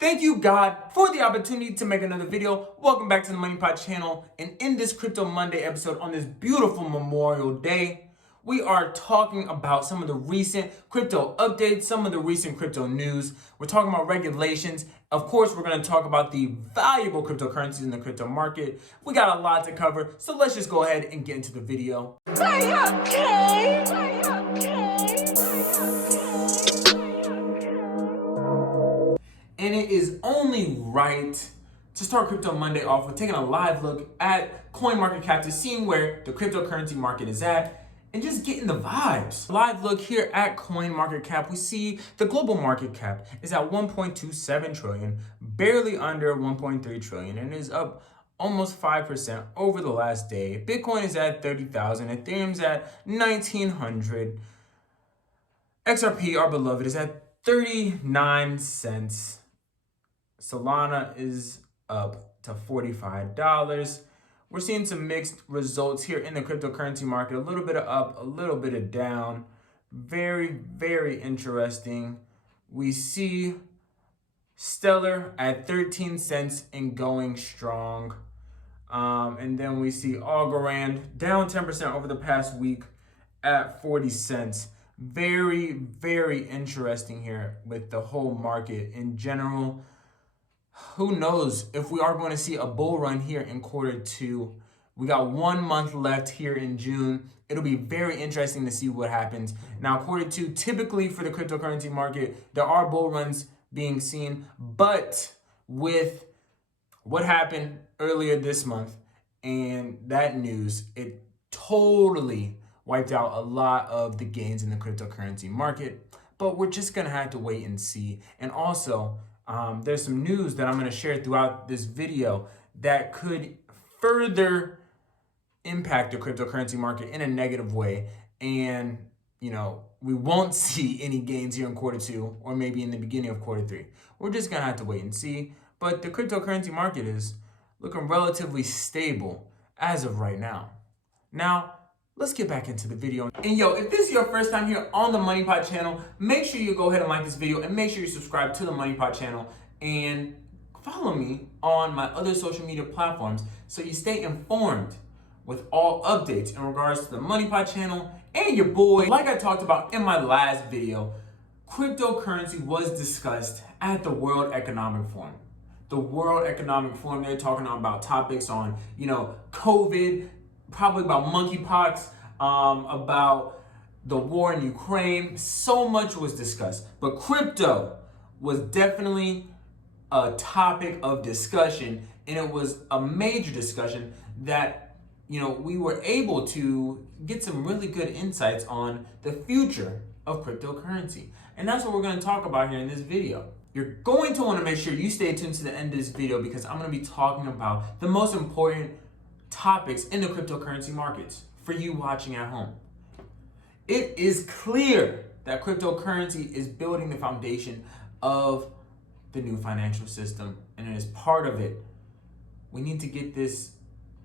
Thank you, God, for the opportunity to make another video. Welcome back to the Money Pot channel. And in this Crypto Monday episode on this beautiful Memorial Day, we are talking about some of the recent crypto updates, some of the recent crypto news. We're talking about regulations. Of course, we're going to talk about the valuable cryptocurrencies in the crypto market. We got a lot to cover, so let's just go ahead and get into the video. Are you okay? Are you okay? And it is only right to start Crypto Monday off with taking a live look at CoinMarketCap to see where the cryptocurrency market is at and just getting the vibes. Live look here at CoinMarketCap, we see the global market cap is at 1.27 trillion, barely under 1.3 trillion, and is up almost 5% over the last day. Bitcoin is at 30,000, Ethereum's at 1,900. XRP, our beloved, is at 39 cents. Solana is up to $45. We're seeing some mixed results here in the cryptocurrency market. A little bit of up, a little bit of down. Very, very interesting. We see Stellar at 13 cents and going strong. And then we see Algorand down 10% over the past week at 40 cents. Very, very interesting here with the whole market in general. Who knows if we are going to see a bull run here in Q2. We got 1 month left here in June. It'll be very interesting to see what happens. Now, Q2, typically for the cryptocurrency market, there are bull runs being seen, but with what happened earlier this month and that news, it totally wiped out a lot of the gains in the cryptocurrency market. But we're just gonna have to wait and see. And also, there's some news that I'm going to share throughout this video that could further impact the cryptocurrency market in a negative way. And, we won't see any gains here in Q2 or maybe in the beginning of Q3. We're just going to have to wait and see. But the cryptocurrency market is looking relatively stable as of right now. Now, let's get back into the video. And if this is your first time here on the Money Pot channel, make sure you go ahead and like this video and make sure you subscribe to the Money Pot channel and follow me on my other social media platforms so you stay informed with all updates in regards to the Money Pot channel and your boy. Like I talked about in my last video, cryptocurrency was discussed at the World Economic Forum. The World Economic Forum, they're talking about topics on, COVID, probably about monkeypox, about the war in Ukraine. So much was discussed, but crypto was definitely a topic of discussion, and it was a major discussion that we were able to get some really good insights on the future of cryptocurrency. And that's what we're going to talk about here in this video. You're going to want to make sure you stay tuned to the end of this video because I'm going to be talking about the most important topics in the cryptocurrency markets for you watching at home. It is clear that cryptocurrency is building the foundation of the new financial system, and as part of it, we need to get this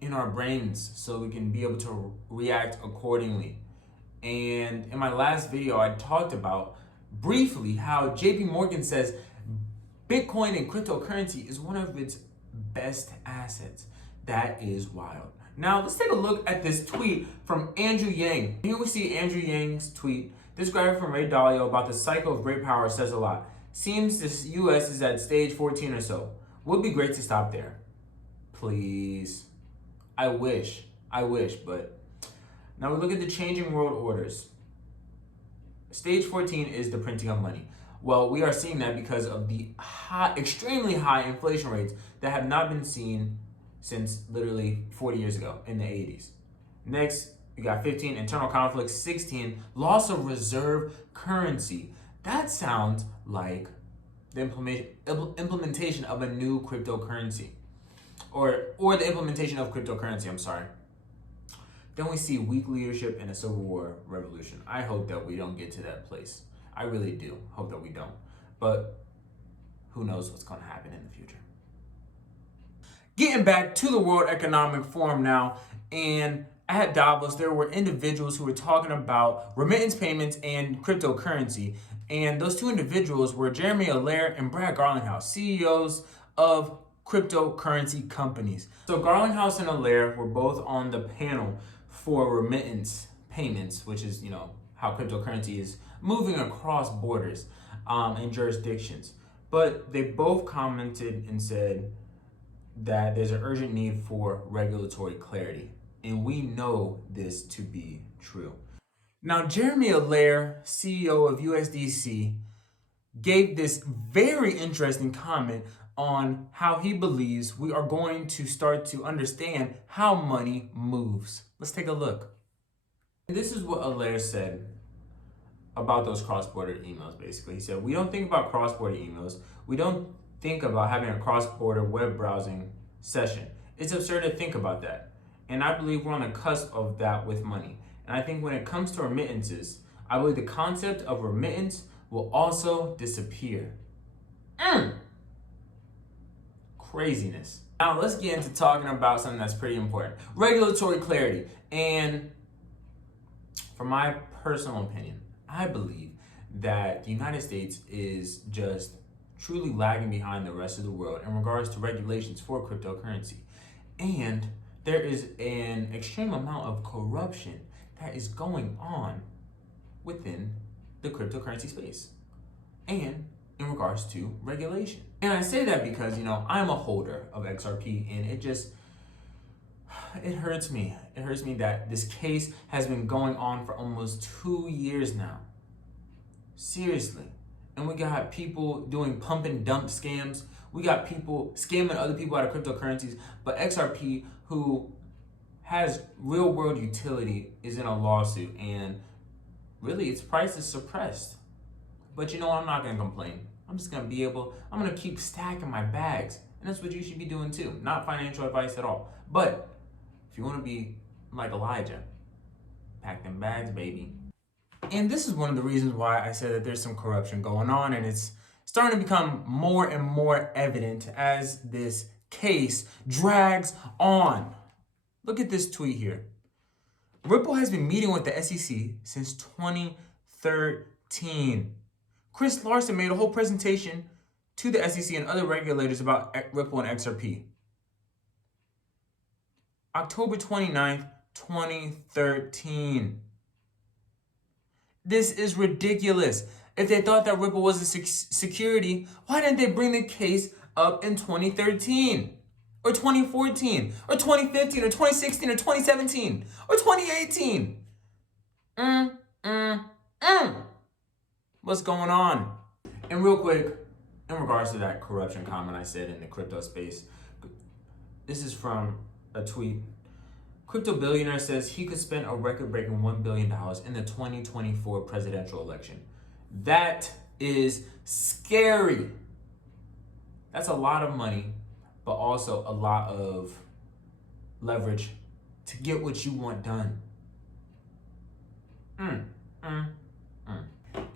in our brains so we can be able to react accordingly. And in my last video, I talked about briefly how JP Morgan says Bitcoin and cryptocurrency is one of its best assets. That is wild. Now, let's take a look at this tweet from Andrew Yang. Here we see Andrew Yang's tweet. This graphic from Ray Dalio about the cycle of great power says a lot. Seems the US is at stage 14 or so. Would be great to stop there. Please. I wish, but now we look at the changing world orders. Stage 14 is the printing of money. Well, we are seeing that because of the extremely high inflation rates that have not been seen since literally 40 years ago in the 80s. Next, you got 15, internal conflict. 16, loss of reserve currency. That sounds like the implementation of a new cryptocurrency. Or the implementation of cryptocurrency, I'm sorry. Then we see weak leadership and a civil war revolution. I hope that we don't get to that place. I really do hope that we don't. But who knows what's going to happen in the future. Getting back to the World Economic Forum now, and at Davos, there were individuals who were talking about remittance payments and cryptocurrency. And those two individuals were Jeremy Allaire and Brad Garlinghouse, CEOs of cryptocurrency companies. So Garlinghouse and Allaire were both on the panel for remittance payments, which is, how cryptocurrency is moving across borders and jurisdictions. But they both commented and said that there's an urgent need for regulatory clarity. And we know this to be true. Now, Jeremy Allaire, CEO of USDC, gave this very interesting comment on how he believes we are going to start to understand how money moves. Let's take a look. This is what Allaire said about those cross-border emails, basically. He said, we don't think about cross-border emails. We don't think about having a cross-border web browsing session. It's absurd to think about that. And I believe we're on the cusp of that with money. And I think when it comes to remittances, I believe the concept of remittance will also disappear. Craziness. Now let's get into talking about something that's pretty important. Regulatory clarity. And from my personal opinion, I believe that the United States is just truly lagging behind the rest of the world in regards to regulations for cryptocurrency. And there is an extreme amount of corruption that is going on within the cryptocurrency space and in regards to regulation. And I say that because, I'm a holder of XRP, and it hurts me. It hurts me that this case has been going on for almost 2 years now. Seriously. And we got people doing pump and dump scams. We got people scamming other people out of cryptocurrencies. But XRP, who has real world utility, is in a lawsuit, and really its price is suppressed. But I'm not gonna complain. I'm gonna keep stacking my bags. And that's what you should be doing too. Not financial advice at all. But if you wanna be like Elijah, pack them bags, baby. And this is one of the reasons why I said that there's some corruption going on, and it's starting to become more and more evident as this case drags on. Look at this tweet here. Ripple has been meeting with the SEC since 2013. Chris Larson made a whole presentation to the SEC and other regulators about Ripple and XRP. October 29th, 2013. This is ridiculous. If they thought that Ripple was a security, why didn't they bring the case up in 2013? Or 2014? Or 2015? Or 2016? Or 2017? Or 2018? What's going on? And real quick, in regards to that corruption comment I said in the crypto space, this is from a tweet. Crypto billionaire says he could spend a record-breaking $1 billion in the 2024 presidential election. That is scary. That's a lot of money, but also a lot of leverage to get what you want done.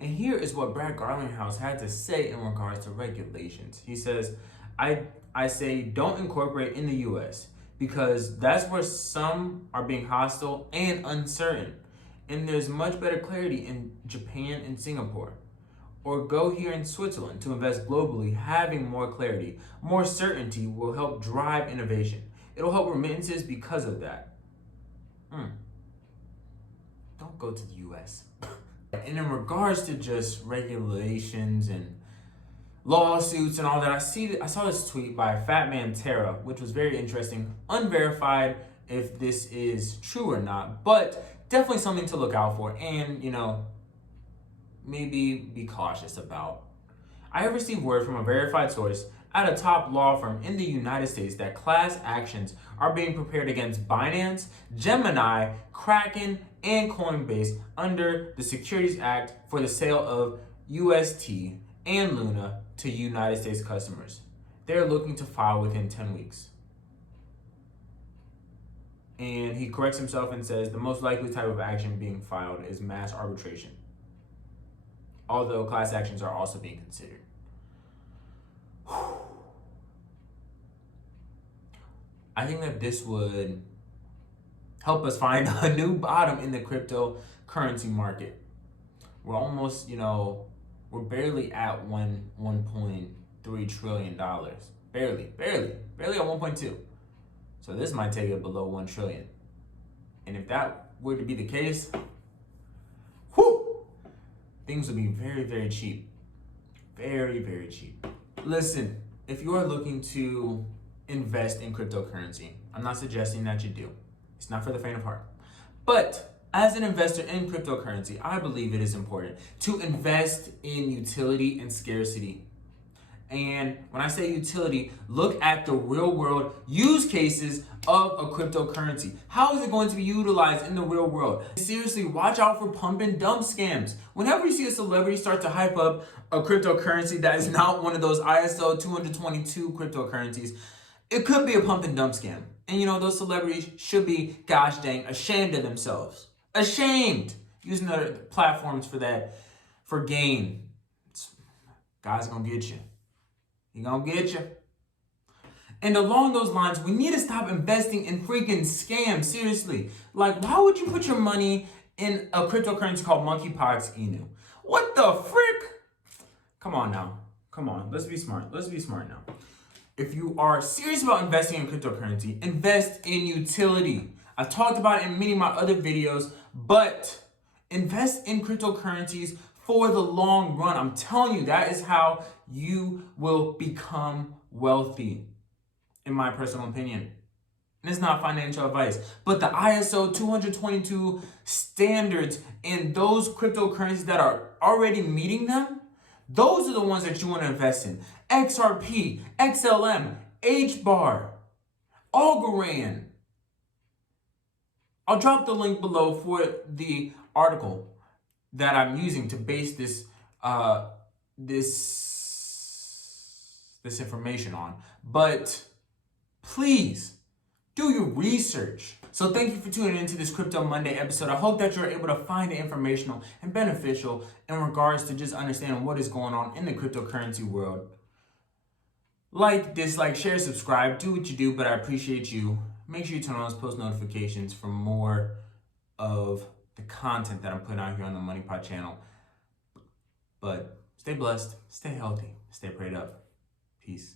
And here is what Brad Garlinghouse had to say in regards to regulations. He says, I say don't incorporate in the US because that's where some are being hostile and uncertain. And there's much better clarity in Japan and Singapore. Or go here in Switzerland to invest globally. Having more clarity, more certainty will help drive innovation. It'll help remittances because of that. Don't go to the US. And in regards to just regulations and lawsuits and all that, I saw this tweet by Fat Man Terra, which was very interesting. Unverified if this is true or not, but definitely something to look out for and, maybe be cautious about. I have received word from a verified source at a top law firm in the United States that class actions are being prepared against Binance, Gemini, Kraken, and Coinbase under the Securities Act for the sale of UST and Luna to United States customers. They're looking to file within 10 weeks. And he corrects himself and says the most likely type of action being filed is mass arbitration, although class actions are also being considered. I think that this would help us find a new bottom in the cryptocurrency market. We're almost, We're barely at 1.3 trillion dollars. Barely at 1.2. So this might take it below 1 trillion. And if that were to be the case, whew, things would be very, very cheap. Very, very cheap. Listen, if you are looking to invest in cryptocurrency, I'm not suggesting that you do. It's not for the faint of heart. But as an investor in cryptocurrency, I believe it is important to invest in utility and scarcity. And when I say utility, look at the real world use cases of a cryptocurrency. How is it going to be utilized in the real world? Seriously, watch out for pump and dump scams. Whenever you see a celebrity start to hype up a cryptocurrency that is not one of those ISO 222 cryptocurrencies, it could be a pump and dump scam. And those celebrities should be, gosh dang, ashamed of themselves. Ashamed! Using their platforms for that, for gain. God's gonna get you. He gonna get you. And along those lines, we need to stop investing in freaking scams. Seriously. Like, why would you put your money in a cryptocurrency called monkeypox inu? What the frick? Come on now. Come on. Let's be smart. Let's be smart now. If you are serious about investing in cryptocurrency, invest in utility. I've talked about it in many of my other videos, but invest in cryptocurrencies for the long run. I'm telling you, that is how you will become wealthy, in my personal opinion. And it's not financial advice, but the ISO 222 standards and those cryptocurrencies that are already meeting them, those are the ones that you want to invest in. XRP, XLM, HBAR, Algorand. I'll drop the link below for the article that I'm using to base this information on. But please do your research. So thank you for tuning into this Crypto Monday episode. I hope that you're able to find it informational and beneficial in regards to just understanding what is going on in the cryptocurrency world. Like, dislike, share, subscribe, do what you do, but I appreciate you. Make sure you turn on those post notifications for more of the content that I'm putting out here on the Money Pot channel. But stay blessed, stay healthy, stay prayed up. Peace.